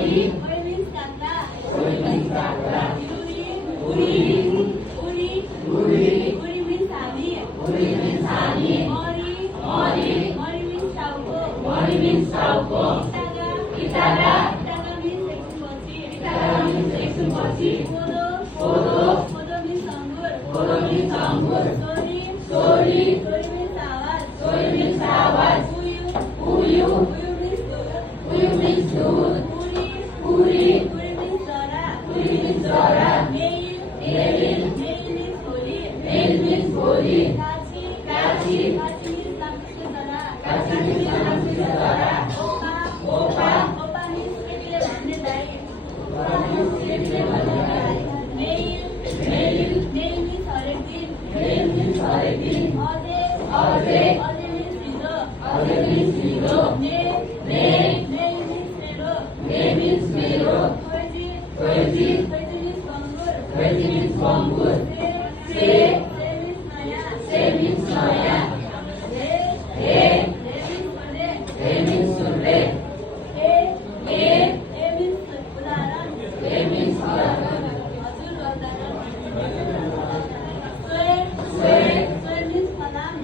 Oi means Kaka. Uri means Ami. Mori means Tauko. Itaga means Eksunpochi. Podo means Anggur. Sori means Awaz. Uyu means Dud. Puri means Dora. Mail means Holi. Kachi means Lampusadara. Opa means केटीले भन्ने दाइ. Mail means हरेक दिन. अझै means हिजो. Ne means मेरो. Khoiji means बङ्गुर. Se means नयाँ. He means सुनले. A means उदाहरण. हजुर उदाहरण. Soy means फलाम.